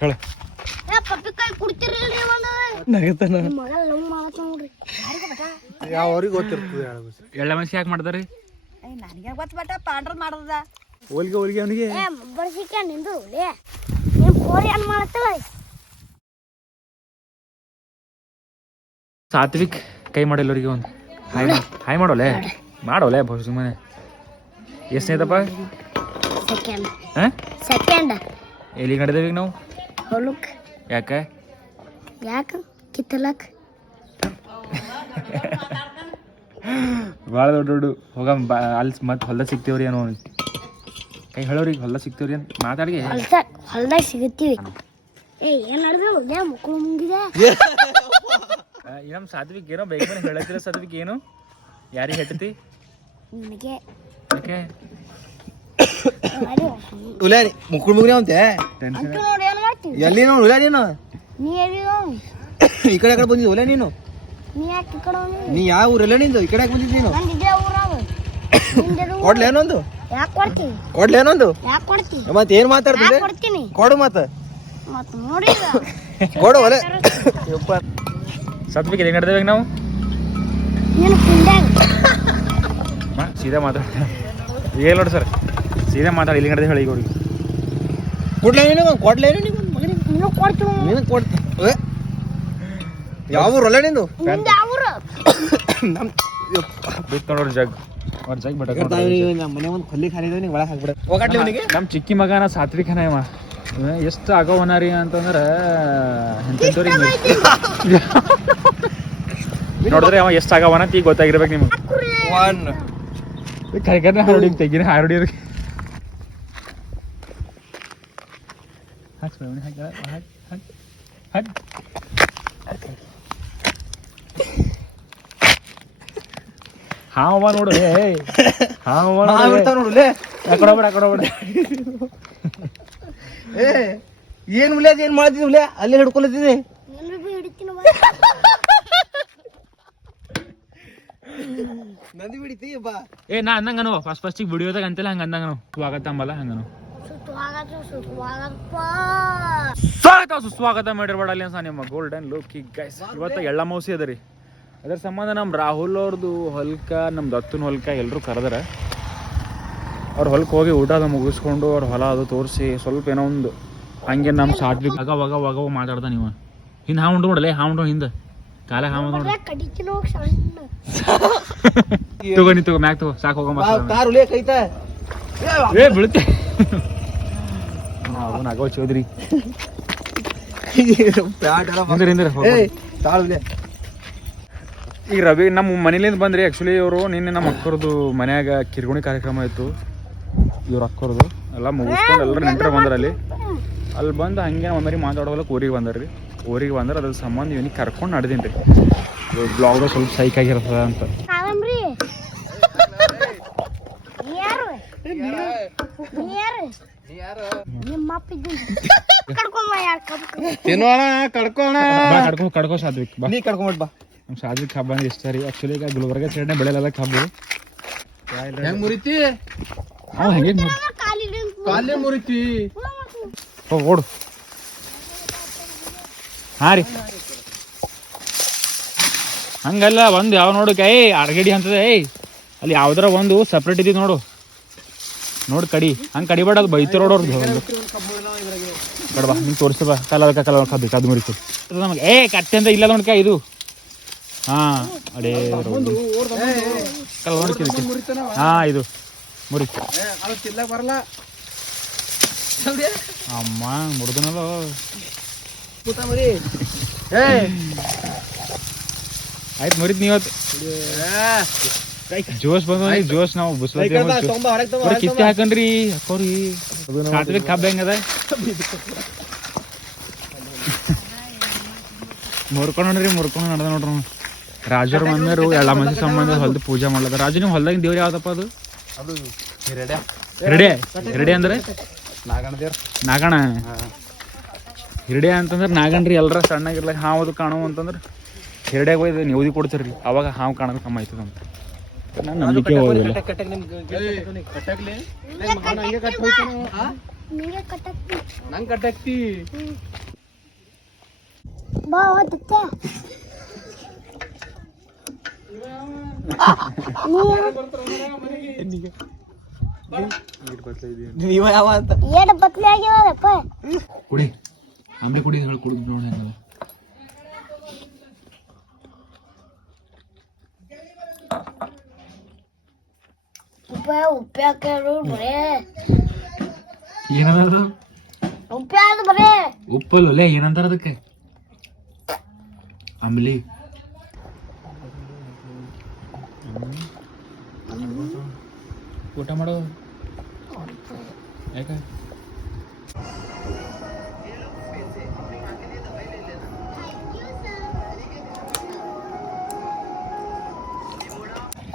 ಹೇಳ. ಯಾವ್ರಿಗೆ ಗೊತ್ತಿರ್ತದೆ ಎಳ್ಳ ಮನ್ಸಿ ಯಾಕೆ ಮಾಡ್ತಾರಿ ನನಗೆ ಗೊತ್ತ ಬಟ ಪಾಂಡ್ರ ಮಾಡದ ಹೋಲ್ಗೆ ಹೋಲ್ಗೆ ಅವನಿಗೆ. ಏ ನಿಂದು ನಿಮ್ ಏನ್ ಮಾಡತ್ತವ? ಸಾತ್ವಿಕ್ ಕೈ ಮಾಡಿಲ್ಲವ್ರಿಗೆ ಒಂದು. Hi hi ಮಾಡೋಲೆ? ಮಾಡೋಲೆ ಬಹು ಸುಮ್ಮನೆ ಎಷ್ಟನೇದಪ್ಪ ಸೆಕೆಂಡ್ ಹಾಂ? ಸೆಕೆಂಡ್ ಎಲ್ಲಿಗೆ ನಡೆದೇವಿ ನಾವು? ಹೊಲಕ್. ಯಾಕೆ? ಯಾಕ? ಕಿತ್ತಲಕ್. ಭಾಳ ದೊಡ್ಡ ದೊಡ್ಡ ಬಾ ಅಲ್ಲಿ ಮತ್ತೆ ಹೊಲ್ದಾಗ ಸಿಗ್ತೀವ್ರಿ ಏನೋ ಕೈ ಹೇಳೋರಿಗೆ ಹೊಲ್ದಾಗ ಸಿಗ್ತೀವ್ರಿ ಅಂತ ಮಾತಾಡಿಗೆ. ಹೊಲ್ದಾಗ ಹೊಲ್ದಾಗ ಸಿಗತ್ತೀವಿ. ಏ ಏನ್ ಮಾಡಿದ್ರು ಲೇ ಮುಕ್ಕಳು ಮುಂಗಿದೆ ನಮ್ಮ ಸಾಧ್ವಿಗೆ ಏನೋ ಬೇಗ ಹೇಳತ್ತಿರ ಸಾತ್ವಿಕ್ ಏನು? ಯಾರಿಗೆ ಹೆಟ್ಟತಿ ನಿನಗೆ. ಓಕೆ ಉಲಾರಿ ಮುಕ್ಕಳು ಮುಗ್ರಿ ಅಂತೆ? ಟೆನ್ಷನ್ ಎಲ್ಲಿ ನೋಡು ಉಲಾರಿ ನೀನು ನೀ ಎಲ್ಲಿ? ಈ ಕಡೆ ಕಡೆ ಬಂದಿದ್ದು ಉಲಾ ನೀನು? ನೀ ಯಾಕೆ ಈ ಕಡೆ ನೀ ಯಾವ ಊರಲ್ಲ ನಿಂದು? ಈ ಕಡೆ ಯಾಕೆ ಬಂದಿದ್ದು ನೀನು? ನಂದ್ ಇದೇ ಊರಾಗ. ಕೊಡ್ಲೇನೊಂದು ಯಾಕ್ ಕೊಡ್ಲೇನೊಂದು ಯಾಕ್ ಮತ್ತೆ ಏನ್ ಮಾತಾಡ್ತಿದ್ದೆ? ಕೊಡ್ತೀನಿ? ಕೊಡು ಮತ್ತ. ಕೊಡು ಒಲೆ. ಯಪ್ಪ. ಹೆಂಗೆ ನಡೆದೇವೆ ನಾವು? ಮಾ ಸೀದಾ ಮಾತಾಡ. ಏನ್ ನೋಡಿ ಸರ್. ಸೀದಾ ಮಾತಾಡಿ ಇಲ್ಲಿ ನಡೆದ ಹೇಳಿ ಕೊಡ್ಲೇನು ಅವ್ರಿಗೆ. ಕೊಡ್ಲೇ ನೀನು ಕೊಡ್ಲೇನು ನೀವು ಕೊಡ್ತೀವಿ ನಿಂದ ನಮ್ ಯಪ್ಪ. ಬಿತ್ತು ನೋಡ್ರಿ ಜಗ್. ಅವ್ರ ಜಗ್ ಬಿಟ್ಟ ನಮ್ಮ ಮನೆ ಒಂದು ಕೊಲ್ಲಿ ಖಾಲಿ ಇದಾವೆ ಒಳಗೆ ಹಾಕ್ಬಿಡ. ಹೋಗಟ್ಲಿ ಅವನಿಗೆ ನಮ್ಮ ಚಿಕ್ಕಿ ಮಗನ ಸಾತ್ವಿಕನ ಇವ ಎಷ್ಟು ಆಗವನ ರೀ ಅಂತಂದ್ರೆ ನೋಡಿದ್ರೆ ಅವ ಎಷ್ಟು ಆಗವನ ಅಂತ ಈಗ ಗೊತ್ತಾಗಿರ್ಬೇಕು ನಿಮ್ಗೆ. ಒನ್ ಕೈಕರ್ನ ಹಾರೋಡಿ ತೆಗಿನ ಹಾರೋಡಿ ಹಾಕ್ ಸ್ವಾಮಿ, ಹಾಕ್, ಹಾಕ್, ಹಾಕ್, ಹಾಕ್. ಹಾವ ನೋಡು ಏ ಹಾವ ನೋಡು ಬಿಡ್ತಾವ ನೋಡುಲೇ ಆ ಕಡೆ ಹೋಗ್ಬೇಡ, ಆ ಕಡೆ ಹೋಗ್ಬೇಡ. ಏ ಏನ್ ಉಲೆ ಏನ್ ಮಾಡ್ತಿದ್ವಿ ಉಲೆ ಅಲ್ಲೇ ಬಾ. ನಂದಿ ಬಿಡಿತಿ ಬಾ? ಏ ನಾ ಅಂದಂಗನು ಫಸ್ಟ್ ಫಸ್ಟಿಗೆ ಬಿಡಿಯೋದಾಗ ಅಂತಿಲ್ಲ ಹಂಗ ಅಂದಂಗನು. ಸ್ವಾಗತ ಅಂಬಲ್ಲ ಹಂಗನು. ಸ್ವಾಗತ ಸುಸ್ವಾಗತ ಮಾಡಿರ್ಬೇಡ ಅಲ್ಲಿ ಅನ್ಸ ನಿಮ್ಮ ಗೋಲ್ಡನ್ ಲೋಕಿ ಗೈಸ್ ಇವತ್ತು ಎಳ್ಳ ಮೌಸಿ ಅದ ರೀ. ಅದ್ರ ಸಂಬಂಧ ನಮ್ಮ ರಾಹುಲ್ ಅವ್ರದ್ದು ಹೊಲ್ಕ ನಮ್ಮ ದತ್ತನ ಹೊಲ್ಕ ಎಲ್ಲರೂ ಕರೆದ್ರ. ಅವ್ರ ಹೊಲಕ್ಕೆ ಹೋಗಿ ಊಟ ಅದು ಮುಗಿಸ್ಕೊಂಡು ಅವ್ರ ಹೊಲ ಅದು ತೋರಿಸಿ ಸ್ವಲ್ಪ ಏನೋ ಒಂದು ಹಂಗೆ ನಮ್ಮ ಸಾಟ್ಲಿ ಅಗ ವಗ ವಗ ಮಾತಾಡ್ದ ನೀವು. ಹಿಂದೆ ಹಾವು ಉಂಡು ನೋಡಲೇ ಹಾವು ಉಂಡು ಹಿಂದೆ. ಕಾಲ ಹಾವು ನೋಡಿ. ತಗೋ ನೀ ತಗೋ ಮ್ಯಾಕ್ ತಗೋ ಸಾಕು ಹೋಗೋ ಕಾರ್ ಉಲೆ ಕೈತ ಏ ಬೀಳುತ್ತೆ ಚೌಧರಿ. ಈಗ ರವಿ ನಮ್ಮ ಮನೇಲಿಂದ ಬಂದ್ರಿ. ಆ್ಯಕ್ಚುಲಿ ಇವರು ನಿನ್ನೆ ನಮ್ಮ ಅಕ್ಕರದು ಮನ್ಯಾಗ ಕಿರ್ಗುಣಿ ಕಾರ್ಯಕ್ರಮ ಇತ್ತು. ಇವ್ರ ಅಕ್ಕರದು. ಎಲ್ಲ ಮುಗಿಸ್ಕೊಂಡು ಎಲ್ಲರೂ ನೆಂಟರು ಬಂದ್ರ ಅಲ್ಲಿ. ಅಲ್ಲಿ ಬಂದು ಹಂಗೆ ಒಂದರಿ ಮಾತಾಡೋದಕ್ಕೆ ಊರಿಗೆ ಬಂದ್ರಿ. ಊರಿಗೆ ಬಂದ್ರೆ ಅದ್ರ ಸಂಬಂಧ ಇವನಿಗೆ ಕರ್ಕೊಂಡು ನಡೆದೀನಿ ರೀ. ಬ್ಲಾಗ್ದಾಗ ಸ್ವಲ್ಪ ಸೈಕ್ ಆಗಿರ್ತದ ಅಂತ ಕಾದಂಬ್ರಿ ಯಾರು ಯಾರು ನಿಮ್ಮ ಅಪ್ಪ ಕಡ್ಕೊಂಬ ಯಾರು ಕಬ್ಬು ತಿನ್ನೋಣ ಕಡ್ಕೋಣ ಬಾ ಕಡ್ಕೊ ಕಡ್ಕೊ ಸಾದ್ವಿಕ್ ಬಾ. ನೀ ಕಡ್ಕೊಂಬಿಟ್ ಬಾ. ನಮ್ಮ ಸಾದ್ವಿಕ್ ಹಬ್ಬ ಅಂದ್ರೆ ಇಷ್ಟ ರೀ. ಆ್ಯಕ್ಚುಲಿ ಈಗ ಗುಲ್ಬರ್ಗ ಸೈಡ್ನ ಬೆಳೆಯಲ್ಲ ಹಬ್ಬ. ಹೆಂಗ್ ಮುರಿತಿ? ಅವ್ ಹಂಗೆ ಕಾಲಿ ಕಾಲೇ ಮುರಿತಿ. ಹೋಗಿ ಓಡು. ಹಾಂ ರೀ. ಹಂಗಲ್ಲ ಒಂದು ಯಾವ ನೋಡು ಕೈ ಅರ್ಗಡಿ ಅಂತದ ಏಯ್. ಅಲ್ಲಿ ಯಾವ್ದಾರ ಒಂದು ಸಪ್ರೇಟ್ ಇದ್ದಿದ್ದು ನೋಡು. ನೋಡು ಕಡಿ. ಹಂಗೆ ಕಡಿಬೇಡ ಅದು ಬೈತಿ ಅವ್ರದ್ದು ಕಡಬಾ ನಿಂಗೆ ತೋರಿಸ್ತು ಬಾ. ಕಲ್ಲ ಅದಕ್ಕೆ ಕಲ್ಲ ಕದ್ದು ಕದ್ದು ಮುರಿತು. ಅದು ನಮಗೆ ಏ ಕಟ್ಟೆ ಅಂತ ಇಲ್ಲ ನೋಡ್ಕ ಇದು. ಹಾಂ ಅಡೇ ಕಲ್ಲ ನೋಡ್ತಿದ್ದಕ್ಕೆ ಹಾಂ ಇದು. ಮುರಿತು. ಬರಲ್ಲ. ಅಮ್ಮ ಮುರಿದನಲ್ಲ. ಕೂತ ಮರಿ ಏ ಆಯ್ತು ಮುರಿದ್ ನೀವತ್ತು ಜೋಶ್ ಬಂದ ಜೋಶ್ ನಾವು ಹೊರಗ್ ಕಿಸ್ತಿ ಹಾಕನ್ರಿ ಹಾಕೋರಿ ಸಾತ್ವಿಕ್ ಕಬ್ಬ ಹೆಂಗದ? ಮುರ್ಕೊಂಡ್ರಿ ಮುರ್ಕೊಂಡು ನಡ್ದ ನೋಡ್ರಿ. ರಾಜರು ಬಂದ್ರು ಎಲ್ಲ ಮಂದಿ ಸಂಬಂಧ ಹೊಲ್ದ ಪೂಜೆ ಮಾಡ್ಲದ ರಾಜು ನಿಮ್ ಹೊಲ್ದಾಗ ದೇವ್ರ ಯಾವ್ದಪ್ಪ ಅದು? ಅದು ಹಿರಡೆ ಹಿರಡೆ ಅಂದ್ರೆ? ನಾಗಣ ಹಿರಡೆ ಅಂತಂದ್ರೆ ನಾಗಣ್ರಿ ಎಲ್ಲರ ಸಣ್ಣಗಿರ್ಲಾಗ ಹಾವು ಕಾಣು ಅಂತಂದ್ರೆ ಹಿರಡೆಗೆ ಹೋಯ್ದು ನೀವು ಕೊಡ್ತೀರಿ ಅವಾಗ ಹಾವು ಕಾಣೋದು ಕಮ್ಮ ಆಯ್ತದ ಅಂತ ನಾನು ನಂಬಿಕೆ ಹೋಗಿಲ್ಲ? ನಿಂಗೆ ಕಟ್ಟಾಕ್ತಿ. ಬಾ ಓದುತ್ತೆ. ನೀವ ಯಾವ ಅಂತ? ಏಳು ಬತ್ಲಿ ಆಗ್ಯಾವಪ್ಪ ಕುಡಿ. ಅಂಬಿ ಕುಡಿ ಕುಡಿದ್ ಕುಡಿದು ನೋಡಿ ಉಪ್ಪ ಉಪ್ಪೆ ಹಾಕ್ಯಾರು ಬರೇ ಏನದ ಉಪ್ಪೆ ಅದು ಬರೇ ಉಪ್ಪಲ್ಲ ಲೇ ಏನಂತಾರ ಅದಕ್ಕೆ? ಆಮ್ಲಿ ಊಟ ಮಾಡೋ? ಯಾಕೆ?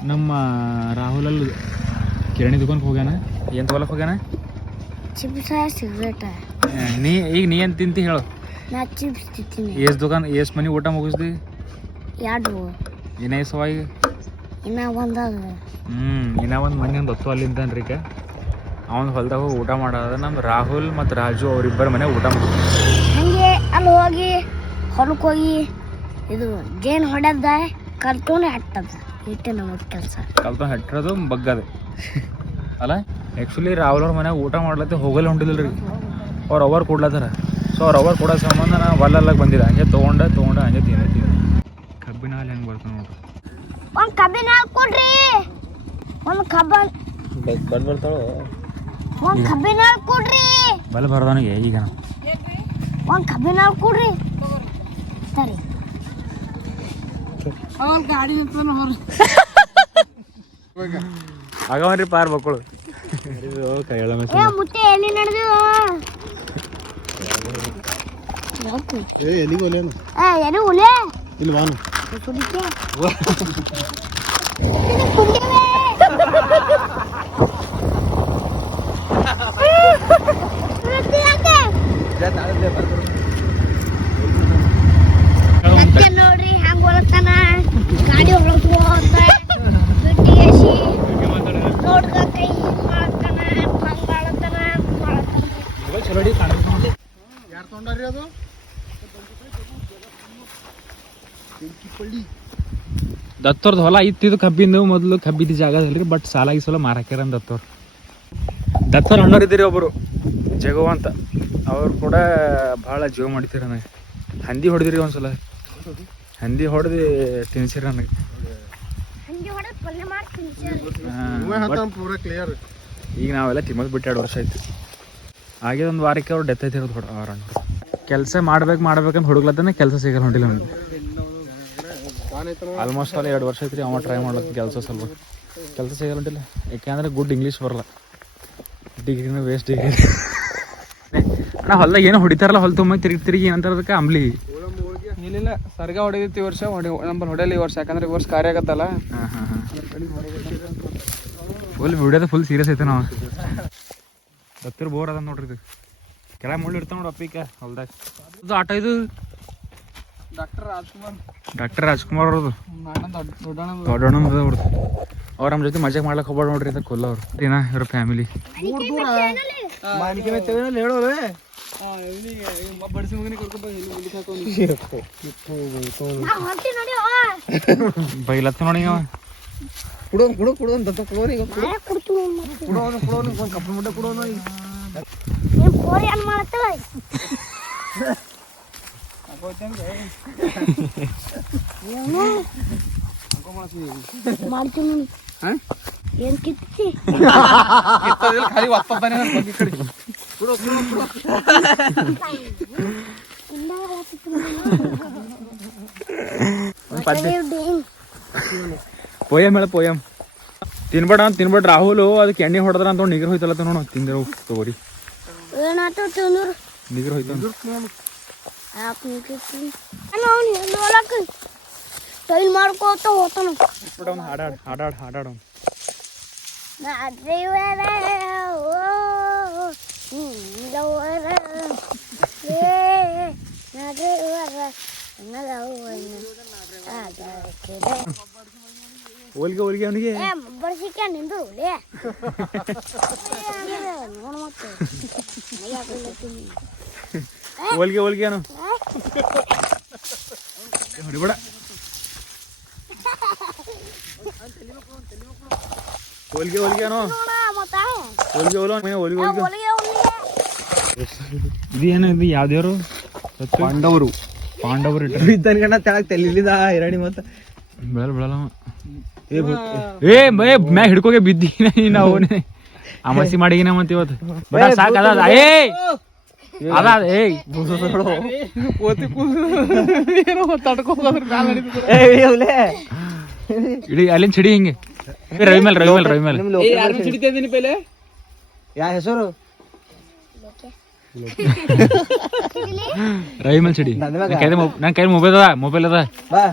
ನಮ್ಮ ರಾಹುಲ್ ಅಲ್ಲಿ ಕಿರಾಣಿ ದುಕಾನ್ಗೆ ಹೋಗ್ಯಾನ? ಏನು ತಗೊಳಕ್ ಹೋಗ್ಯಾನ? ಚಿಪ್ಸ್ ಸಿಗರೇಟ ನೀ ಈಗ ನೀ ಏನು ತಿಂತಿ ಹೇಳು. ನಾ ಚಿಪ್ಸ್ ತಿಂತೀನಿ. ಏಸ್ ದುಕಾನ್ ಏಸ್ ಮನಿ ಊಟ ಮುಗಿಸ್ದಿ? ಎರಡು. ಏನೇ ಸವ ಈಗ? ಇನ್ನ ಒಂದಾಗ ಹ್ಞೂ ಇನ್ನ ಒಂದು ಮನೆ ಒಂದು ಹೊತ್ತು ಅಲ್ಲಿಂದನ್ರಿ ಈಗ ಅವ್ನು ಹೊಲ್ದಾಗ ಹೋಗಿ ಊಟ ಮಾಡೋದ ನಮ್ಮ ರಾಹುಲ್ ಮತ್ತು ರಾಜು ಅವರಿಬ್ಬರ ಮನೆ ಊಟ ಮಾಡಿ ಹಂಗೆ ಅಲ್ಲಿ ಹೋಗಿ ಹೊಲಕ್ಕೆ ಹೋಗಿ ಇದು ಜೇನು ಹೊಡೆದ ಕಲ್ತೋನೆ ಹಟ್ಟದ ಇಟ್ಟೆ ನಮ್ಮ ಕೆಲಸ. ಕಲ್ತ ಹಟ್ಟಿರೋದು ಬಗ್ಗದೆ. ಅಲ್ಲ ಆ್ಯಕ್ಚುಲಿ ರಾಹುಲ್ ಅವ್ರ ಮನ್ಯಾಗ ಊಟ ಮಾಡ್ಲತ್ತೆ ಹೋಗಲ್ಲ ಹೊಂಟಿಲ್ಲ ರೀ ಅವ್ರು ಅವರ್ ಕೊಡ್ಲತ್ತಾರ. ಸೊ ಅವ್ರು ಅವರ್ ಕೊಡೋ ಸಂಬಂಧ ನಾ ಒಲ್ಲಲ್ಲಾಗ ಬಂದಿಲ್ಲ ಹಂಗೆ ತೊಗೊಂಡೆ ತೊಗೊಂಡೆ ಹಂಗೆ ತಿಂದೆ ಕಬ್ಬಿನ ಹಾಲು ಹೆಂಗೆ ಬರ್ತಾನೆ ನೋಡ್ರಿ? ಒಂದು ಕಬ್ಬಿನ ಹಾಲು ಕೊಡ್ರಿ. ಒಂದು ಕಬ್ಬ ಬಂದ್ ಬರ್ತಾಳು? ಒಂದು ಕಬ್ಬಿನ ಹಾಲು ಕೊಡ್ರಿ. ಬಲ್ ಬರ್ದಾನಿಗೆ ಈಗ ಒಂದು ಕಬ್ಬಿನ ಹಾಲು ಕೊಡ್ರಿ. ಸರಿ. ಆಗವನ್ರಿ ಪಾರ್ ಮಕ್ಕಳು ಕೈ ಎಳ ಏ ಮುಟ್ಟೆ ಎಲ್ಲಿ ನಡೆದು ಏ ಎಲ್ಲಿಗೆ ಒಲೇನು ಏ ಎಲ್ಲಿ ಹುಲಿ ಇಲ್ಲಿ ಬಾನು ಸುಡಿಕೆ ಮತ್ತೆ ನೋಡ್ರಿ ಹ್ಯಾಂಗ ಹೊರತಾನ ಗಾಡಿ ಹೊಳಗ್ ಹೋಗ್ತ ಬಿಟ್ಟಿಗೆಸಿ ನೋಡ್ಕ ಕೈ ಮಾಡ್ತಾನ ಹಂಗ್ ಮಾಡತಾನ ಮಾಡ್ತಾನ ಯಾರು ತೊಗೊಂಡಾರಿ ಅದು? ದತ್ತೋರ್ದ ಹೊಲ ಇತ್ತಿದ್ದು ಕಬ್ಬಿಂದು ಮೊದಲು ಕಬ್ಬಿದ್ದ ಜಾಗ ಅಲ್ರಿ ಬಟ್ ಸಾಲ ಈ ಸಲ ಮಾರಾಕ್ಯಾರ ದತ್ತೋರ್. ದತ್ತೋರ್ ಅಣ್ಣವ್ರು ಇದ್ದೀರಿ ಒಬ್ಬರು ಜಗವ ಅಂತ ಅವ್ರು ಕೂಡ ಭಾಳ ಜೀವ ಮಾಡ್ತೀರ ನನಗೆ. ಹಂದಿ ಹೊಡೆದಿರಿ ಒಂದ್ಸಲ. ಹಂದಿ ಹೊಡೆದು ತಿನ್ಸಿರಿ ನನಗೆ. ಈಗ ನಾವೆಲ್ಲ ತಿಮ್ಮದ್ ಬಿಟ್ಟು ಎರಡು ವರ್ಷ ಆಯ್ತು. ಹಾಗೆ ಒಂದು ವಾರಕ್ಕೆ ಅವ್ರು ಡೆತ್ ಐತಿರೋದು ಹೊಡ ಅವ್ರ ಕೆಲಸ ಮಾಡ್ಬೇಕು ಮಾಡ್ಬೇಕಂತ ಹುಡುಗ್ಲತ್ತಾನೆ ಕೆಲಸ ಸಿಗಲ್ಲ ಹೊಂಟಿಲ್ಲ ನನಗೆ ಆಲ್ಮೋಸ್ಟ್ ಅಲ್ಲಿ ಎರಡು ವರ್ಷ ಐತ್ರಿ ಅವ ಟ್ರೈ ಮಾಡ್ಲತ್ತ ಕೆಲಸ ಸ್ವಲ್ಪ. ಕೆಲಸ ಸಿಗಲ್ಲ ಹೊಂಟಿಲ್ಲ. ಯಾಕೆಂದ್ರೆ ಗುಡ್ ಇಂಗ್ಲೀಷ್ ಬರಲ್ಲ. ಡಿಗ್ರಿನ ವೇಸ್ಟ್ ಡಿಗ್ರಿ ಅಣ್ಣ ಹೊಲ್ದಾಗ ಏನೋ ಹೊಡಿತಾರಲ್ಲ ಹೊಲ ತುಂಬ ತಿರುಗಿ ತಿರುಗಿ ಏನಂತಾರ ಅದಕ್ಕೆ ಅಂಬ್ಲಿ ಇಲ್ಲಿಲ್ಲ ಸರ್ಗ ಹೊಡೆದಿತ್ತು ಈ ವರ್ಷ ಹೊಡಿ ನಂಬರ್ ಹೊಡೆಯಲ್ಲ ಈ ವರ್ಷ ಯಾಕಂದ್ರೆ ಈ ವರ್ಷ ಕಾರ್ಯ ಆಗತ್ತಲ್ಲ. ಹಾಂ ಹಾಂ ಹಾಂ ಫುಲ್ ವಿಡಿಯೋದ ಫುಲ್ ಸೀರಿಯಸ್ ಐತೆ ನಾವು ಹತ್ತಿರ ಬೋರ್ ಅದ ನೋಡ್ರಿ ಇದು. ಕೆಳ ಮುಳ್ಳು ಇರ್ತಾವ ನೋಡು ಅಪ್ಪಿಕ ಹೊಲ್ದಾಗ. ಇದು ಆಟೋ ಇದು? ಡಾಕ್ಟರ್ ರಾಜ್ಕುಮಾರ್. ಡಾಕ್ಟರ್ ರಾಜ್ಕುಮಾರ್ ಅವ್ರದ್ದು ನಾಡನ್ ದೊಡ್ಡ ದೊಡ್ಡಣ್ಣ ದೊಡ್ಡಣ್ಣ ಅವ್ರದ್ದು ಅವ್ರು. ನಮ್ಮ ಜೊತೆ ಮಜಾಕ್ ಮಾಡ್ಲಕ್ ಹೋಗ್ಬಾರ್ದು ನೋಡ್ರಿ ಅಂತ ಕೊಲ್ಲ ಅವ್ರು. ಏನ ಇವ್ರ ಫ್ಯಾಮಿಲಿ ಬೈಲತ್ತ ನೋಡಿ ಅವ. ಕುಡೋ ಕುಡೋ ಕುಡೋ ಅಂತ ಕುಡೋ ಈಗ ಕೊಡ್ತೀನಿ ಕುಡೋನು ಕುಡೋನು ಒಂದು ಕಪ್ಪು ಮುಡ್ಡೆ ಕುಡೋನು ನೀನ್ ಕೋರಿ ಏನ್ ಮಾಡತ್ತಲ್ಲ ಮಾಡ್ತೀನಿ ಏನ್ ಕಿತ್ತಿ ಖಾಲಿ ಒಪ್ಪತ್ತಾನೆ ನನ್ನ ಬಗ್ಗೆ ಕಡೆ ಕುಡೋ ಕುಡೋ ಕುಡೋ ಪೋಯಮ್ ಹೇಳ ಪೋಯಮ್ ತಿನ್ಬೇಡ ಅಂತ ತಿನ್ಬೇಡ ರಾಹುಲ್ ಅದಕ್ಕೆ ಎಣ್ಣೆ ಹೊಡೆದ್ರ ಅಂತ ನಿಗರ್ ಹೋಯ್ತಲ್ಲ ನೋಡು ತಿಂದ್ರೆ ತಗೋರಿ ಏನಾತ ತಿಂದ್ರು ನಿಗರ್ ಹೋಯ್ತು ಅವ್ನು ನೋಡಕ್ ಟೈಲ್ ಮಾಡ್ಕೋತ ಹೋತಾನ ಅವ್ನು ಹಾಡಾಡ್ ಹಾಡಾಡ್ ಹಾಡಾಡ್ ಅವ್ನು ಹೋಲ್ಗೆ ಹೋಲ್ಗೆ ಅವನಿಗೆ. ಹೋಲಿಗೆ ಹೋಲಿಗೆ ನಿಂದು. ಹೋಲ್ಗೆ ಹೋಲ್ಗೆ ಅನು ಹೊಡಿಬೇಡ ಹೋಲ್ಗೆ ಹೋಲ್ಗೆ ಅನು ಹೋಲಿಗೆ ಮತ್ತ ಹೋಲ್ಗೆ. ಹೋಲಿಗೆ ಹೊಲಿಗೆ. ಇದು ಏನು ಇದು ಯಾವ್ದೇವ್ರು ಪಾಂಡವರು. ಪಾಂಡವರು ಇದ್ದನ್ಕಂಡ ತೆಳಗ್ ತೆಲ್ಲಿದ ಇರಾಣಿ ಮತ್ತ ಬೆಳಲ್. ಏ ಬೇ ಮ್ಯಾಗ ಹಿಡ್ಕೋಗೆ ಬಿದ್ದಿ ನಾವು ಅಮಸಿ ಮಾಡಿಗಿನ ಮತ್ ಇವತ್ತು ಬಡ ಸಾಕ್ ಅದ. ಏ ಅದ ಏನೋ ತಡ್ಕೋದ್ರ ನಡೀತದ ಇಡೀ ಅಲ್ಲಿಂದ ಸಿಡಿ ಹಿಂಗೆ ಏ, ರವಿ ಮೇಲೆ ರವಿ ಮೇಲೆ ರವಿ ಮೇಲೆ ಏ ಯಾರು ಸಿಡಿತಾ ಇದೀನಿ ಪೈಲೆ ಯಾ ಹೆಸರು ರವಿ ಮೇಲೆ ಸಿಡಿ ನನ್ನ ಕೈ ಮೊಬ್- ನನ್ ಮೊಬೈಲ್ ಅದ ಮೊಬೈಲ್ ಅದ ಬಾ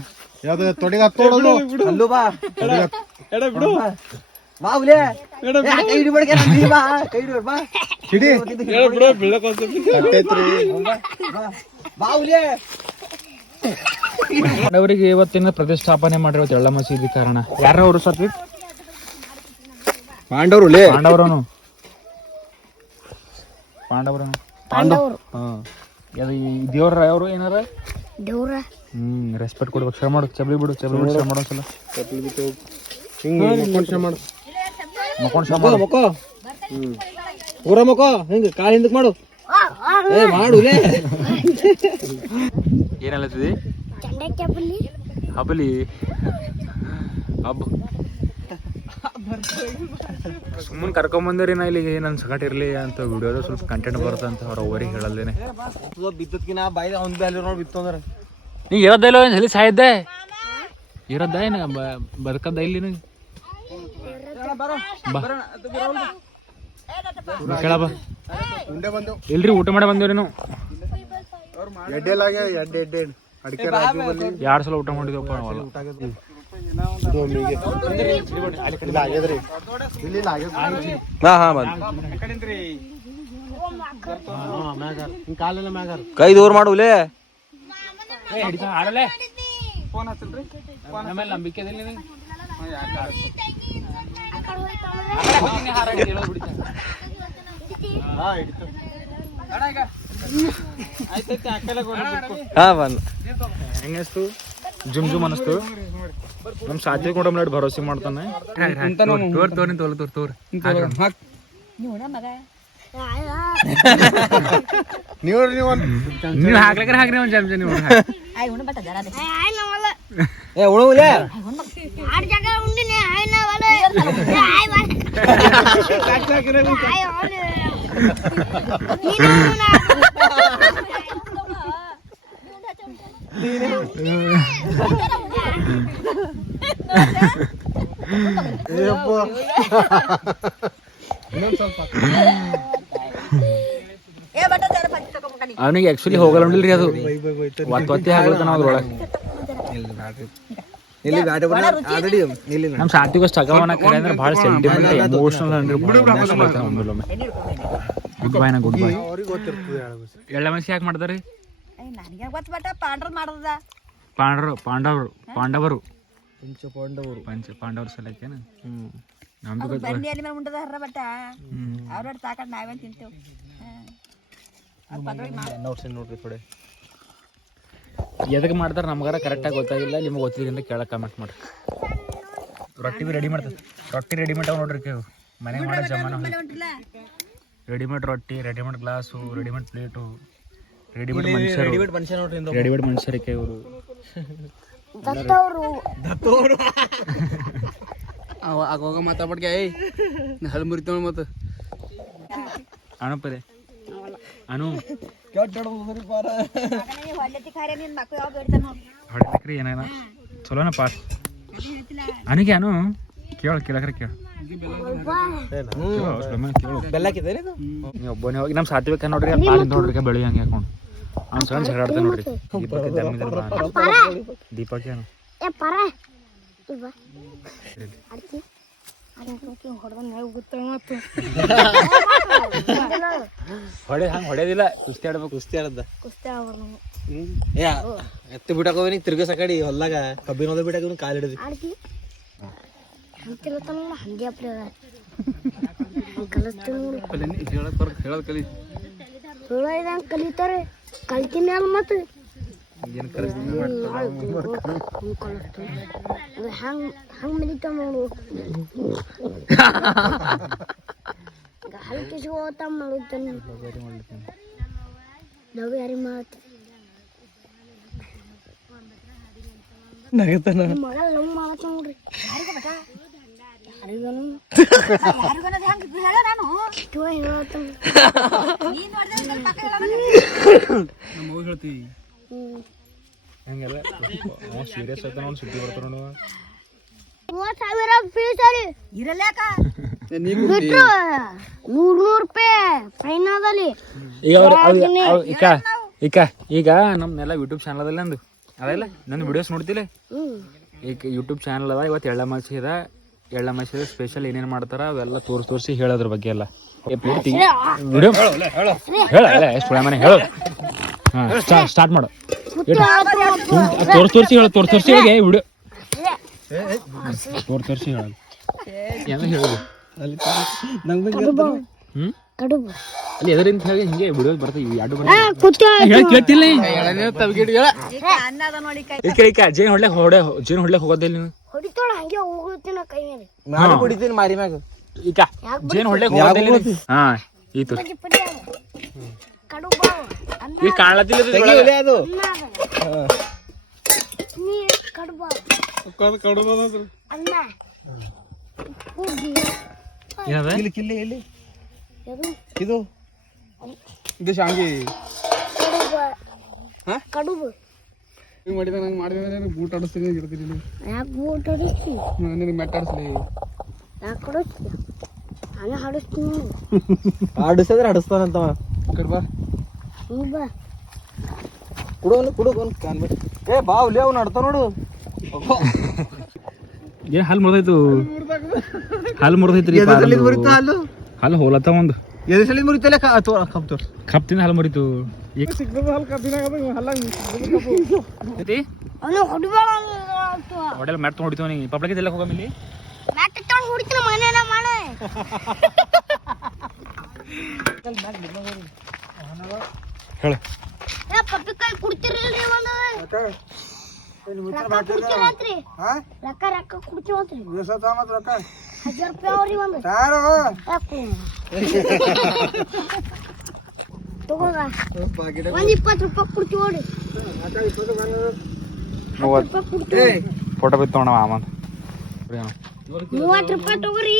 ಯಾವ್ದು ತೊಡೆಗೆ ಹತ್ತೋಡೋದು ಅಲ್ಲೂ ಬಾ. ಎಡ ಬಿಡು. ಬಾ ಉಲೆ ಏ, ಕೈ ಹಿಡಿಬೇಡ ಬಾ. ಕೈ ಹಿಡಿಬೇಡ ಬಾ. ಹಿಡಿ. ಎಡ ಬಿಡು ಬೀಳಕ್ ಒಂದ್ ಬಾ ಬಾ. ಉಲೆ ಅವರಿಗೆ ಇವತ್ತಿನ ಪ್ರತಿಷ್ಠಾಪನೆ ಮಾಡಿರೋ ಎಳ್ಳ ಮಸೀದಿ ಕಾರಣ. ಯಾರ ಅವರು ಸಾತ್ವಿಕ್ ಪಾಂಡವರು ಉಲೆ ಪಾಂಡವರನು. ಪಾಂಡವರನು. ಪಾಂಡವರು. ಹಾ. ದೇವ್ರ ಅವರು ಏನಾರ? ದೇವ್ರ ಹ್ಮ್ ರೆಸ್ಪೆಕ್ಟ್ ಕೊಡ್ಬೇಕು ಶ್ರಮ ಮಾಡು ಚಬ್ಲಿ ಬಿಡು ಚಬ್ಲಿ ಬಿಡು ಶ್ರಮ ಮಾಡೋ ಸಲ ಹಿಂಗೆ ಮಾಡು. ಮಕ್ಕೊಂಡು ಶ್ರಮ ಮಕ್ಕೋ ಮಾಡು. ಮಕ್ಕೋ. ಹ್ಮ್. ಊರ ಮಕ್ಕೋ ಹಿಂಗ ಕಾಲು ಹಿಂದಕ್ಕೆ ಮಾಡು. ಏ ಮಾಡು ಲೇ. ಏನಲ್ಲತ್ತಿದಿ ಚಂಡೆ ಹಬಲಿ ಹಬ್ಬ ಸುಮ್ಮನೆ ಬಂದ್ರಿ ನಾ ಇಲ್ಲಿಗೆ ನನ್ನ ಸಗಟ್ ಇರಲಿ ಅಂತ ವಿಡಿಯೋ ಸ್ವಲ್ಪ ಕಂಟೆಂಟ್ ಬರುತ್ತೆ ಅಂತ ಅವ್ರ ಅವರಿಗೆ ಹೇಳಲ್ದೇನೆ ಬಿದ್ದದ್ಕಿನ ಬಾಯ್ದ ಅವ್ನ ಬ್ಯಾಲಿ ನೋಡಿ ಬಿತ್ತು ಅಂದ್ರೆ ನೀ ಇರೋದಿಲ್ಲ ಏನು ಸಲಿ ಸಾಯಿದ್ದೆ ಇರೋದ ಏನು ಬದುಕದ ಇಲ್ಲಿ ಕೇಳಪ್ಪ ಇಲ್ರಿ ಊಟ ಮಾಡಿ ಬಂದೇವ್ರಿ ನಾವು? ಎಡ್ಡೆಲಾಗ ಎಡ್ಡೆ ಎಡ್ಡೆ ಅಡಿಕೆ ಎರಡು ಸಲ ಊಟ ಮಾಡಿದ್ವಪ್ಪ ಕೈ ದೂರ ಮಾಡುಲೇ ಫೋನ್ ಹಚ್ಚಲ್ರಿ ಆಮೇಲೆ ನಂಬಿಕೆ ಹಾ, ಬಂದು. ಅಣ್ಣ ಈಗ ಆಯ್ತೈತಿ ಅಕ್ಕಲ್ಲ ಹಾ, ಬಂದ್. ಹೆಂಗಸ್ತು ಜುಮ್ ಜುಮ್ ಅನಿಸ್ತು. ನಮ್ ಸಾಧ್ಯ ಕೂಡ ನೋಡಿ ಭರೋಸೆ ಮಾಡ್ತಾನೆ. ತೋರ್ ತೋರಿ ತೋರ್ ತೋರ್ ತೋರ್. ಹಾಕ್. ನೀವು ಹಾಕ್ರಿ ಒಂದ್ ಚಮಚ ನೀವು ಏ ಆರ್ ಜಾಗ ಉಂಡಿನಿ ಆಯ್ ನಾವಲ್ಲ ಆಯ್ ಬಾ ಆಯ್ ಅವನು ನೀನು ಏ ಬಟ್ಟ ಜರ ಪಂಚ ತಗೊಂಡ್ಬಿಟ್ಟ ಅವನಿಗೆ ಆಕ್ಚುಲಿ ಹೋಗಲ್ಲ ರೀ ಅದು ಒತ್ತಿ ಒತ್ತಿ ಹಾಕ್ಲತ್ತಾನ ಅದ್ರೊಳಗೆ ಇಲ್ಲಿ ಬ್ಯಾಟ ಆಲ್ರೆಡಿ ಇಲ್ಲಿ ನಮ್ ಸಾತ್ವಿಕ ಸ್ಟಗವನ ಕರೆ ಅಂದ್ರೆ ಬಹಳ ಸೆಂಟಿಮೆಂಟ್ ಎಮೋಷನಲ್ ಅಂದ್ರೆ ಗುಡ್ ಬೈ ನಾ ಗುಡ್ ಬೈ ಅವ್ರಿಗೆ ಗೊತ್ತಿರ್ತದೆ ಮನಸ್ಸಿ ಯಾಕೆ ಮಾಡ್ತಾರೆ ನನಗೆ ಗೊತ್ತ ಬಟ್ಟ? ಪಾಂಡ್ರದ್ ಮಾಡದ? ಪಾಂಡವರು ಪಾಂಡವರು ಪಾಂಡವರು. ಪಂಚ ಪಾಂಡವರು. ಪಂಚ ಪಾಂಡವ್ರ ಸಲಕ್ಕೇನ ಹ್ಮ್. ನಮ್ದು ಗೊತ್ತ ಬನ್ನಿ ಅಲ್ಲಿ ಮೇಲೆ ಮುಂಡದ ಹರ್ರ ಬಟ್ಟ? ಅವ್ರ ತಾಕಂಡ್ ನಾವೇನ್ ತಿಂತೇವ್? ಮಾಡಿ ನೋಡ್ಸಿ ನೋಡ್ರಿ ಥೋಡೆ ಎದಕ್ಕೆ ಮಾಡ್ತಾರೆ ನಮ್ಗಾರ ಕರೆಕ್ಟಾಗಿ ಗೊತ್ತಾಗಿಲ್ಲ ನಿಮ್ಗೆ ಗೊತ್ತಿಲ್ಲ ಕೇಳಕ್ಕೆ ಕಮೆಂಟ್ ಮಾಡ್ರಿ. ರೊಟ್ಟಿ ಬಿ ರೆಡಿ ಮಾಡ್ತದೆ ರೊಟ್ಟಿ ರೆಡಿಮೇಡ್ ಅವ ನೋಡ್ರಿ ಕೇವು ಮನೆಗೆ ಮಾಡೋ ಜಮಾನ. ರೆಡಿಮೇಡ್ ರೊಟ್ಟಿ readymade glass readymade plate readymade ಮನುಷ್ಯರು. ರೆಡಿಮೇಡ್ ಮನುಷ್ಯ ನೋಡ್ರಿ ಇಂದ ರೆಡಿಮೇಡ್ ಮನುಷ್ಯರಿಕೆ ಇವರು. ದತ್ತವರು. ಅವ ಆಗೋಗ ಮಾತಾಡ್ಬಿಡ್ಗೆ ಏಯ್ ಹಲ್ ಮುರಿತಾವ ಮತ್ತೆ. ಅನು. ಹೊಡ್ಲತ್ತಿ ಖಾರೆ ನಿನ್ ಮಕ್ಳು ಯಾವ ಬೇಡ್ತಾನ ನೋಡಿ. ಹೊಡಿಬೇಕ್ರಿ ಏನೇನ? ಚಲೋನ ಪಾಸ್? ಅನಿಗೆ ಅನು ಕೇಳು ಕೇಳಕ್ರೆ ಕೇಳು. ಕೇಳು ಬೆಲ್ಲ ಒಬ್ಬನೇ ಹೋಗಿ ನಮ್ಮ ಸಾತ್ವಿಕ ನೋಡ್ರಿ ಅಲ್ಲಿ ಪಾಲಿಂದ ನೋಡ್ರಿ ಬೆಳಿ ಹಂಗೆ ಹಾಕೊಂಡು. ಅವ್ನು ಸಣ್ಣ ನೋಡ್ರಿ. ಬಾ ಏನು? ಹೊಡೆ ಹಂಗ ಹೊಡೆದಿಲ್ಲ. ಕುಸ್ತಿ ಆಡ್ಬೇಕು ಕುಸ್ತಿ ಆಡದ. ಏ ಎತ್ತಿ ಬಿಟ್ಟಾಕೋವಿ ತಿರ್ಗ ಸಕಡಿ ಹೊಲ್ದಾಗ ಕಬ್ಬಿನ ಹೊಲ ಬಿಟ್ಟಾಕ ಕಾಲ್ ಹಿಡಿದಿ. ಹಂಗೆ ಕಲಿ ನೀ ಹೇಳಕ್ ಬರ್ ಹೇಳೋದ್ ಕಲಿ. ಕಲಿತಾರೆ. ಕಲ್ತೀನಿ ಅಲ್ಲ ಮತ್ತೆ. ಹಂಗ್ ಹಂಗ್ ಮಿಲಿತಾವ ನೋಡು ಹಲ್ಕಿ ಸಿಗೋತ ಮಾಡುತ್ತಾನೆ ನಾವು ಯಾರಿ ಮಾತು ನಗತಾನ. ನಿಮ್ಮ ಮಗ ಲವ್ ಮಾಡತ್ತ ನೋಡ್ರಿ. ಹೇಳ್ತಿ. ಸೀರಿಯಸ್ ಆಯ್ತಾನ ಅವ್ನು ಸುದ್ದಿ ಬರ್ತಾರ ಸಾವಿರ ಫೀಸ್ ಅಲ್ಲಿ. ಇರಲ್ಯಾಕ ಬಿಟ್ರು ನೂರ್ ನೂರ್ ರೂಪಾಯಿ ಈಗ ಅವ್ರು ಇಕ ಈಗ ನಮ್ನೆಲ್ಲ ಯೂಟ್ಯೂಬ್ ಚಾನಲ್ ಅದಲ್ಲ ನಂದು. ಅದಲ್ಲ ನನ್ನ ವಿಡಿಯೋಸ್ ನೋಡ್ತಿಲ್ಲ ಈಗ ಯೂಟ್ಯೂಬ್ ಚಾನಲ್ ಅದ ಇವತ್ತು ಎಳ್ಳಮಾಸಿ ಅದ ಎಳ್ಳಮಾಸಿ ಸ್ಪೆಷಲ್ ಏನೇನು ಮಾಡ್ತಾರ ಅವೆಲ್ಲ ತೋರಿಸಿ ತೋರಿಸಿ ಹೇಳೋದ್ರ ಬಗ್ಗೆ ಎಲ್ಲ. ಪೂರ್ತಿ ವಿಡಿಯೋ ಹೇಳ. ಎಷ್ಟು ಮನೆ ಹೇಳು. ಹಾಂ ಸ್ಟಾರ್ಟ್ ಮಾಡು. ತೋರ್ಸಿ ತೋರಿಸಿ ಹೇಳು ತೋರ್ಸಿ ತೋರಿಸಿ ಹೇಗೆ ವಿಡಿಯೋ ತೋರ್ಸಿ ತೋರಿಸಿ ಹೇಳೋದು ಏನು ಹೇಳೋದು ಹ್ಞೂ ಕಡುಬು. ಅಲ್ಲಿ ಎದರಿಂದ ಹೇಳಿ ಹಿಂಗೆ ವಿಡಿಯೋ ಬರ್ತಾವೆ ಎರಡು ಆ, ಕೂತು ಹೇಳಿ ಕೇಳ್ತಿಲ್ಲ ಈಕ ಈಕ ಜೇನ್ ಹೊಡ್ಲೆ ಹೊಡೆ ಜೇನ್ ಹೊಡ್ಲೆ ಹೋಗೋದಿಲ್ಲ ನೀವು ಹೊಡಿತೋಳ ಹಂಗೆ ಹೋಗುತ್ತೀನ ಕೈ ಮೇಲೆ. ನಾನು ಕುಡಿತೀನಿ ಮಾರಿ ಮ್ಯಾಗ. ಈಕ ಜೇನ್ ಹೊಡ್ಲೆ ಹೋಗೋದಿಲ್ಲ? ಹಾ ಈ ಅವ. ಕಡುಬು ಅನ್ನ. ಇಲ್ಲಿ ಕಾಣ್ಲತ್ತಿಲ್ಲ ಅದು. ಅನ್ನ. ನೀ ಕಡುಬು ಅನ್ನ. ಉಪ್ಪು ಏನದ? ಇಲ್ಲಿ ಕಿಲ್ಲಿ ಇಲ್ಲಿ ಇದು? ಇದು ಶಾಂಗಿ. ಕಡುಬು. ಹಾ? ಕಡುಬು. ಹಿಂಗೆ ಮಾಡಿದಾಗ ನಂಗೆ ಮಾಡಿದ್ರೆ ಬೂಟ್ ಆಡಿಸ್ತೀನಿ ಇರ್ತೀನಿ ನೀವು. ಯಾಕೆ ಬೂಟ್ ಹೊಡಿಸ್ತಿ ನಿನಗೆ ಮೆಟ್ಟ ಆಡಿಸ್ಲಿ. ಯಾಕೆ ಹೊಡಿಸ್ತಿ ನಾನು ಆಡಿಸ್ತೀನಿ. ಆಡಿಸಿದ್ರೆ ಆಡಿಸ್ತಾನಂತವ. ಕರ್ಬಾ ನೀ ಬಾ. ಕುಡು ಕುಡು ಅವನು ಕ್ಯಾನ್ ಏ ಬಾ ಉಲಿ ಅವ್ನು ಆಡ್ತಾವ ನೋಡು. ಏ ಹಾಲು ಮುರಿದಾಯ್ತು. ಹಾಲು ಮುರಿದೈತ್ರಿ ಹಾಲು? ಹಾಲು ಹೋಲತ್ತ ಒಂದು ಎದರಲ್ಲಿ ಮುರಿತಲ್ಲ ಕಪ್ ತೋರ್ ಕಪ್ ತಿಂದ ಹಾಲು ಮುರಿತು. ಈಗ ಸಿಗ್ತದ ಹಲ್ ಕಬ್ಬಿನಾಗ ಹಲ್ಲ ಹೊಡಿಬೇಡ ಹೊಡೆಲ್ಲ ಮ್ಯಾಟ್ ತೊಗೊಂಡು ಹೊಡಿತೀವಿ ನೀ ಪಬ್ಲಿಕ್ ಎಲ್ಲ ಹೋಗಮಿಲ್ಲಿ ಮ್ಯಾಟ್ ತಗೊಂಡು ಹೊಡಿತೀನಿ ಮನೇನ ಮಾಡೆ. ಹೇಳು. ಏ ಪಪ್ಪಿ ಕಾಯಿ ಕುಡ್ತಿರಲ್ರಿ ಒಂದು ರೊಕ್ಕ ಕುಡ್ತೀರಂತ್ರಿ ರೊಕ್ಕ ರೊಕ್ಕ ಕುಡ್ತೀವಂತ್ರಿ. ಹಜಾರ್ ರೂಪಾಯಿ ಅವ್ರಿ ಒಂದು. ಯಾಕು? ತಗೋಗ. ಒಂದ್ ಇಪ್ಪತ್ತು ರೂಪಾಯಿ ಕುಡ್ತೀವಿ ನೋಡಿ. ಮೂವತ್ತು. ರೂಪಾಯಿ ಕುಡ್ತೀವಿ. ಫೋಟೋ ಬಿತ್ತು ತೊಗೊಂಡವ ಆಮಂತ ಮೂವತ್ತು ರೂಪಾಯಿ ತಗೋರಿ.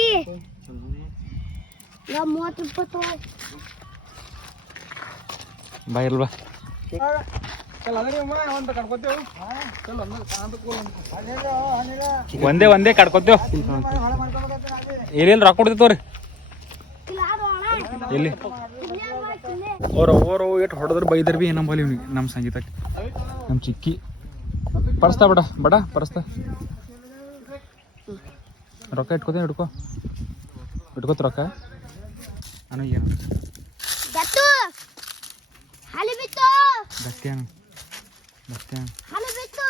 ಈಗ ಮೂವತ್ತು ರೂಪಾಯಿ ತಗೋ. ಬಾ ಇಲ್ವಾ ಒಂದೇ ಒಂದೇ ಕಡ್ಕೊತೇವ್. ಇಲ್ಲಿ ರೊಕ್ಕ ತೋರಿ ಇಲ್ಲಿ ಅವ್ರು ಅವರು ಎಷ್ಟು ಹೊಡೆದ್ರೆ ಬೈದರ್ ಬಿ ಏನಂಬಲ್ಲಿ ಇವ್ನಿಗೆ ನಮ್ಮ ಸಂಗೀತಕ್ಕೆ. ನಮ್ಮ ಚಿಕ್ಕಿ. ಪರ್ಸ್ತಾ ಬಡ ಬಡ ಪರ್ಸ್ತಾ. ರೊಕ್ಕ ಇಟ್ಕೋತೀನಿ ಇಟ್ಕೋ ಇಟ್ಕೋತ ರೊಕ್ಕ. ಅನ್ನ ಏನು? ದತ್ತು! ಹಾಲು ಬಿತ್ತು ಗಟ್ಟಿಯಾನು ಗಟ್ಟಿಯಾನು ಹಾಲು ಬಿತ್ತು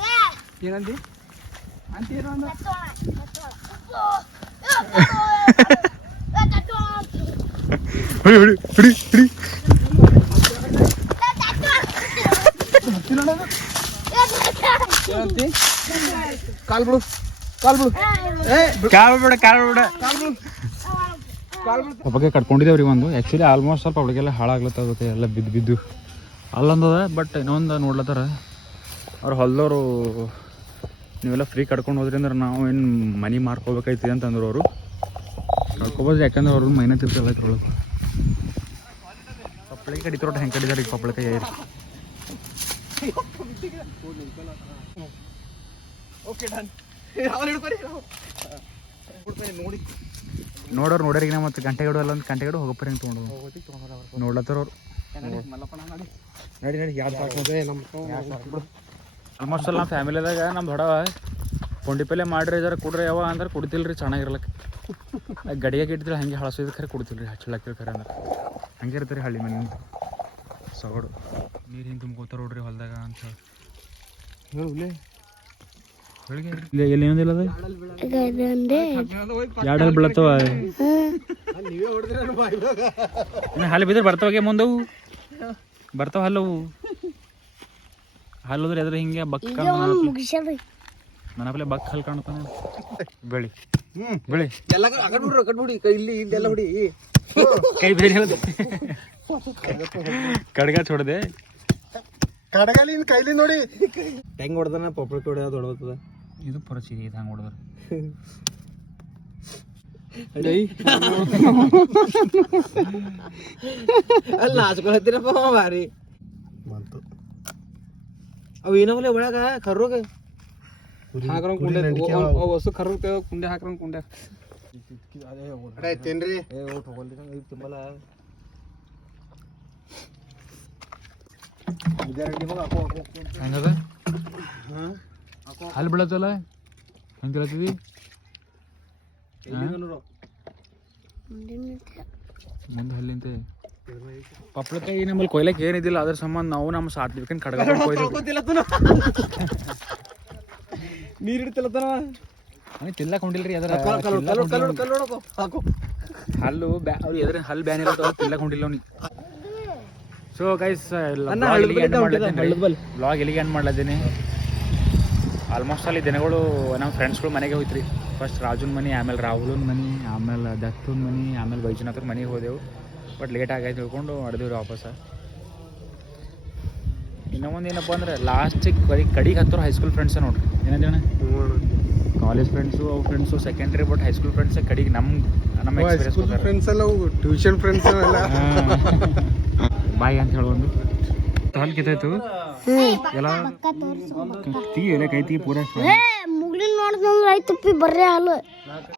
ಏ ಏನಂದಿ ಅಂತ ಏನೋ ಅಂದ ಹೊಡಿ ಹೊಡಿ ಹೊಡಿ ಹೊಡಿ ಏನಂತಿ ಕಾಲ್ ಬಿಡು ಕಾಲ್ ಬಿಡು. ಕಾಲ್ ಒಬ್ಬಗೆ ಕಟ್ಕೊಂಡಿದ್ದೇವ್ರಿ ಒಂದು. ಆ್ಯಕ್ಚುಲಿ ಆಲ್ಮೋಸ್ಟ್ ಸ್ವಲ್ಪ ಅವಳಿಗೆಲ್ಲ ಹಾಳಾಗ್ಲತ್ತದ ಎಲ್ಲ ಬಿದ್ದು ಬಿದ್ದು. ಅಲ್ಲೊಂದದ ಬಟ್ ಇನ್ನೊಂದು ನೋಡ್ಲತ್ತಾರ. ಅವ್ರು ಹೊಲ್ದವರು ನೀವೆಲ್ಲ ಫ್ರೀ ಕಟ್ಕೊಂಡು ಹೋದ್ರಿ ಅಂದ್ರೆ ನಾವು ಏನು ಮನಿ ಮಾರ್ಕೋಬೇಕೈತಿ ಅಂತಂದ್ರು ಅವರು. ಕಳ್ಕೊಬೋದು ಯಾಕಂದ್ರೆ ಅವ್ರ ಮೈನ ತಿರ್ತಲ್ಲ ಒಳಗೆ ಪಪ್ಪಳಿಗೆ ಕಡಿತಾರ ಹೆಂಗೆ ಕಡಿದಾರೆ ಈಗ ಪಪ್ಪಳಿಕಾಯಿ ಏರಿ ಓಕೆ ಡನ್. ನೋಡಿ. ನೋಡೋರು ನಾ ಮತ್ತೆ ಗಂಟೆಗಡು ಅಲ್ಲ ಒಂದು ಗಂಟೆಗಡು ಹೋಗಪ್ಪರಿ ಅಂತ ತೊಗೊಂಡು ನೋಡ್ಲತ್ತಾರ ಅವ್ರು. ನಡಿ ನಡಿ. ನಮ್ಮ ಆಲ್ಮೋಸ್ಟ್ ಅಲ್ಲ ನಮ್ಮ ಫ್ಯಾಮಿಲಿದಾಗ ನಮ್ಮ ದೊಡವ ಪುಂಡಿ ಪಲ್ಲೆ ಮಾಡ್ರಿ ಜರ ಕೊಡ್ರಿ ಯಾವ ಅಂದ್ರೆ ಕೊಡ್ತಿಲ್ರಿ ಚೆನ್ನಾಗಿರ್ಲಕ್ಕ ಗಡಿಯಾಗಿ ಇಟ್ಟಿದ್ರೆ ಹಂಗೆ ಹಳಸಿದ್ರೆ ಖರೆ ಕುಡ್ತಿಲ್ರಿ ಹಚ್ಚಲಕ್ಕಿರಿ ಖರೆ ಅಂದ್ರೆ. ಹಂಗೆ ಇರ್ತೀರಿ ಹಳ್ಳಿ ಮನೆ ಸಗಡು. ನೀರು ಹಿಂಗೆ ತುಂಬ್ಕೋತಾರ ನೋಡ್ರಿ ಹೊಲ್ದಾಗ ಅಂತ ಹೇಳಿ. ಎಲ್ಲಿ ಏನಂದಿಲ್ಲ ಅದು? ಎರಡಲ್ಲಿ ಬೀಳತ್ತವ. ಹಾಲು ಬಿದ್ರೆ ಬರ್ತಾವಾಗೆ ಮುಂದವು. ಬರ್ತಾವ ಹಲ್ಲವು ಹಾಲು ಹೋದ್ರೆ ಎದ್ರ ಹಿಂಗೆ ಬಕ್ಕ ನನಪಲೆ ಬಕ್ ಹಲ್ ಕಾಣ್ತಾನ ಬೆಳಿ. ಬೆಳಿ. ಎಲ್ಲ ಅಕಡ್ ಬಿಡ್ರು ಅಕಡ್ ಬಿಡಿ. ಕೈ ಇಲ್ಲಿ ಬೇರೆ ಕಡ್ಗ ಚೊಡ್ದೆ. ಕಡಗಲಿ ಕೈಲಿ ನೋಡಿ. ಹೆಂಗ್ ಹೊಡ್ದಾನ? ಪಪ್ಳಕ್ಕೆ ಹೊಡೆದ ಹೊಡ್ತದ ಇದು ಪುರಚಿ ಇದು ಹಂಗೆ ಹೊಡೆದ್ರೆ ಅಲ್ಲಿ ನಾಚ್ಕೊಳತ್ತೀರಪ್ಪ ಭಾರಿ ಬಂತು ಅವು ಏನವಲ್ಲ ಒಳಗ ಕರ್ರೋಗ ಹಾಕ್ರಂಗ್ ಕುಂಡೆ ಹೊಸ ಕರು ಕುಂಡೆ ಹಾಕ್ರಂಗ್ ಕುಂಡೆ ಅಡೆ ತಿನ್ರಿ ಏ ಊಟ ಹೋಗಲ್ರಿ ತಿಂಬಲ್ಲ ಹೆಂಗದ ಹಲ್ ಬೀಳತ್ತಲ್ಲ? ಹೆಂಗೆ ತಿಳತ್ತಿದಿ ಮುಂದೆ ಹಲ್ಲಿಂತೆ. ಪಪ್ಳಕಾಯಿ ನಮ್ಮಲ್ಲಿ ಕೊಯ್ಲಕ್ಕೆ ಏನಿದಿಲ್ಲ ಅದ್ರ ಸಂಬಂಧ ನಾವು ನಮ್ಮ ಸಾತ್ವಿಕನ್ ಕಡ್ಗ ಕೊಯ್ದು ನೀರ್ ಇಡ್ತಿಲ್ಲತನ ಹಂಗೆ ತಿಲ್ಲಕ್ ಹೊಂಟಿಲ್ರಿ ಅದರ ಕಲ್ಲು ಕಲ್ಲು ಕಲ್ಲು ನೋಡಕೋ ಹಾಕು ಹಲ್ಲು ಬ್ಯಾ ಅವ್ರು ಎದ್ರ ಹಲ್ಲು ಬ್ಯಾನ್ ಇರತ್ತ ತಿಲ್ಲಕ್ ಹೊಂಟಿಲ್ಲ ಅವ್ನಿಗೆ. So guys. ಬ್ಲಾಗ್ ಎಲ್ಲಿಗೆ ಎಂಡ್ ಮಾಡ್ಲತ್ತೀನಿ? ಆಲ್ಮೋಸ್ಟ್ ಅಲ್ಲಿ ದಿನಗಳು ನಮ್ಮ ಫ್ರೆಂಡ್ಸ್ಗಳು ಮನೆಗೆ ಹೋಯ್ತ್ರಿ. ಫಸ್ಟ್ ರಾಜುನ್ ಮನೆ ಆಮೇಲೆ ರಾಹುಲನ್ ಮನೆ ಆಮೇಲೆ ದತ್ತನ ಮನೆ ಆಮೇಲೆ ವೈಜನಾಥ್ರ ಮನೆಗೆ ಹೋದೆವು. ಬಟ್ ಲೇಟ್ ಆಗೈತೆ ತಿಳ್ಕೊಂಡು ಹೊಡೆದೇವ್ರಿ ವಾಪಸ್. ಇನ್ನೊಂದು ಏನಪ್ಪ ಅಂದ್ರೆ ಲಾಸ್ಟಿಗೆ ಬರೀ ಕಡಿಗೆ ಹತ್ತೋರು ಹೈಸ್ಕೂಲ್ ಫ್ರೆಂಡ್ಸ್ ನೋಡ್ರಿ. ಏನಂದೇಣ ಕಾಲೇಜ್ ಫ್ರೆಂಡ್ಸು ಅವು friends secondary but high school friends ಕಡಿಗೆ ನಮ್ಮ ನಮ್ಮ ಎಕ್ಸ್ಪೀರಿಯನ್ಸ್ ಫ್ರೆಂಡ್ಸ್ ಎಲ್ಲ ಟ್ಯೂಷನ್ ಫ್ರೆಂಡ್ಸ್ ಎಲ್ಲ. ಬಾಯ್ ಅಂತ ಹೇಳೊಂದು. ಹಲ್ ಕಿತ್ತಾಯ್ತು ಎಲ್ಲ ತೀ ಎಲ್ಲ ಕೈ ತೀ ಪೂರ ಏ ಮುಗ್ಲಿನ ನೋಡಿದ್ರೆ ಐದು ತುಪ್ಪಿ ಬರ್ರಿ ಹಾಲು